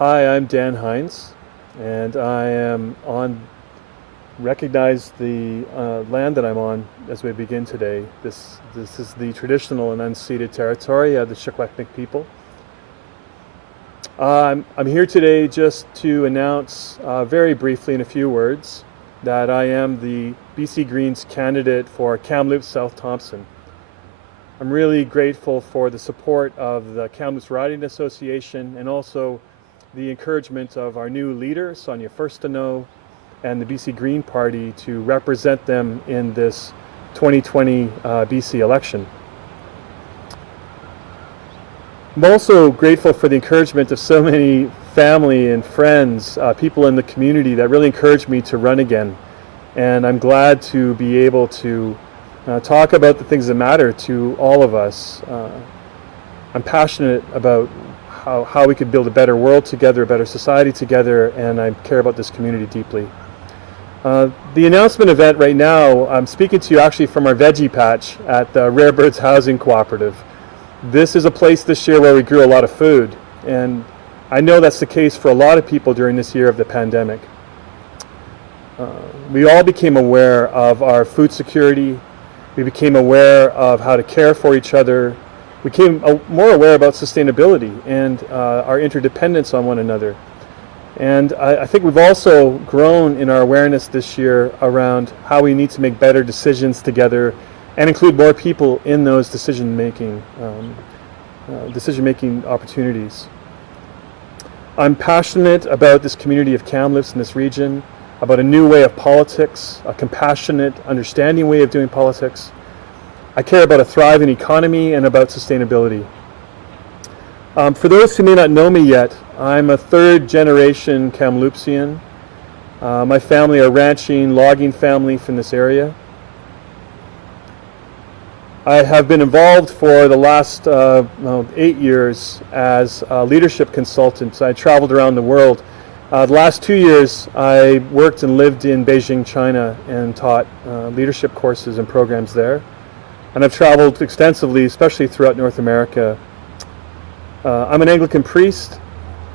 Hi, I'm Dan Hines, and recognize the land that I'm on as we begin today. This is the traditional and unceded territory of the Secwepemc people. I'm here today just to announce very briefly in a few words that I am the BC Greens candidate for Kamloops-South Thompson. I'm really grateful for the support of the Kamloops Riding Association and also the encouragement of our new leader, Sonia Furstenau, and the BC Green Party to represent them in this 2020 BC election. I'm also grateful for the encouragement of so many family and friends, people in the community that really encouraged me to run again. And I'm glad to be able to talk about the things that matter to all of us. I'm passionate about how we could build a better world together, a better society together, and I care about this community deeply. The announcement event right now, I'm speaking to you actually from our veggie patch at the Rare Birds Housing Cooperative. This is a place this year where we grew a lot of food, and I know that's the case for a lot of people during this year of the pandemic. We all became aware of our food security. We became aware of how to care for each other. We became more aware about sustainability and our interdependence on one another. And I think we've also grown in our awareness this year around how we need to make better decisions together and include more people in those decision-making opportunities. I'm passionate about this community of Kamloops in this region, about a new way of politics, a compassionate, understanding way of doing politics. I care about a thriving economy and about sustainability. For those who may not know me yet, I'm a third-generation Kamloopsian. My family are ranching, logging family from this area. I have been involved for the last 8 years as a leadership consultant. I traveled around the world. The last 2 years, I worked and lived in Beijing, China, and taught leadership courses and programs there. And I've traveled extensively, especially throughout North America. I'm an Anglican priest.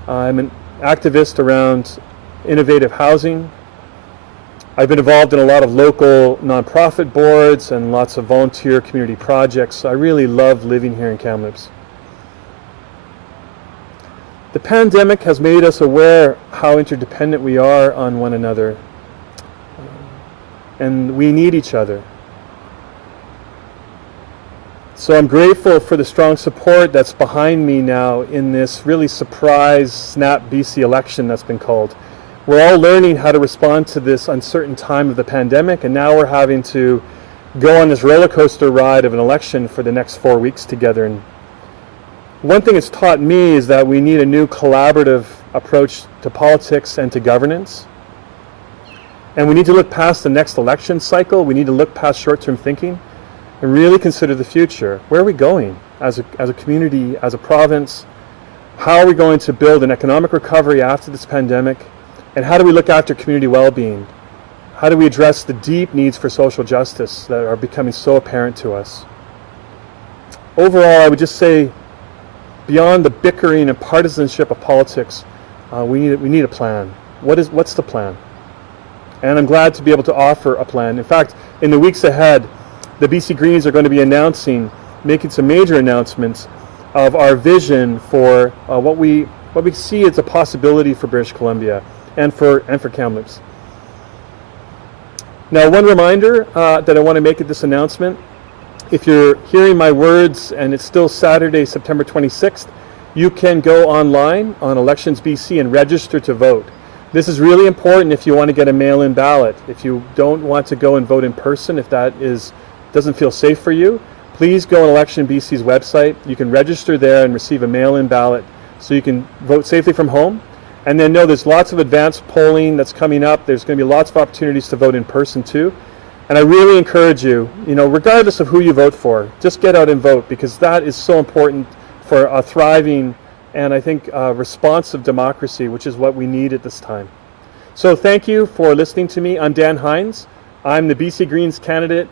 I'm an activist around innovative housing. I've been involved in a lot of local nonprofit boards and lots of volunteer community projects. I really love living here in Kamloops. The pandemic has made us aware how interdependent we are on one another, and we need each other. So I'm grateful for the strong support that's behind me now in this really surprise snap BC election that's been called. We're all learning how to respond to this uncertain time of the pandemic, and now we're having to go on this roller coaster ride of an election for the next 4 weeks together. And one thing it's taught me is that we need a new collaborative approach to politics and to governance. And we need to look past the next election cycle. We need to look past short-term thinking and really consider the future. Where are we going as a community, as a province? How are we going to build an economic recovery after this pandemic? And how do we look after community well-being? How do we address the deep needs for social justice that are becoming so apparent to us? Overall, I would just say, beyond the bickering and partisanship of politics, we need a plan. What's the plan? And I'm glad to be able to offer a plan. In fact, in the weeks ahead, the BC Greens are going to be making some major announcements of our vision for what we see as a possibility for British Columbia and for Kamloops. Now, one reminder that I want to make at this announcement: if you're hearing my words and it's still Saturday, September 26th, you can go online on Elections BC and register to vote. This is really important if you want to get a mail-in ballot. If you don't want to go and vote in person, if that doesn't feel safe for you, please go on Election BC's website. You can register there and receive a mail-in ballot so you can vote safely from home. And then know there's lots of advanced polling that's coming up. There's going to be lots of opportunities to vote in person too. And I really encourage you, regardless of who you vote for, just get out and vote, because that is so important for a thriving and I think responsive democracy, which is what we need at this time. So thank you for listening to me. I'm Dan Hines. I'm the BC Greens candidate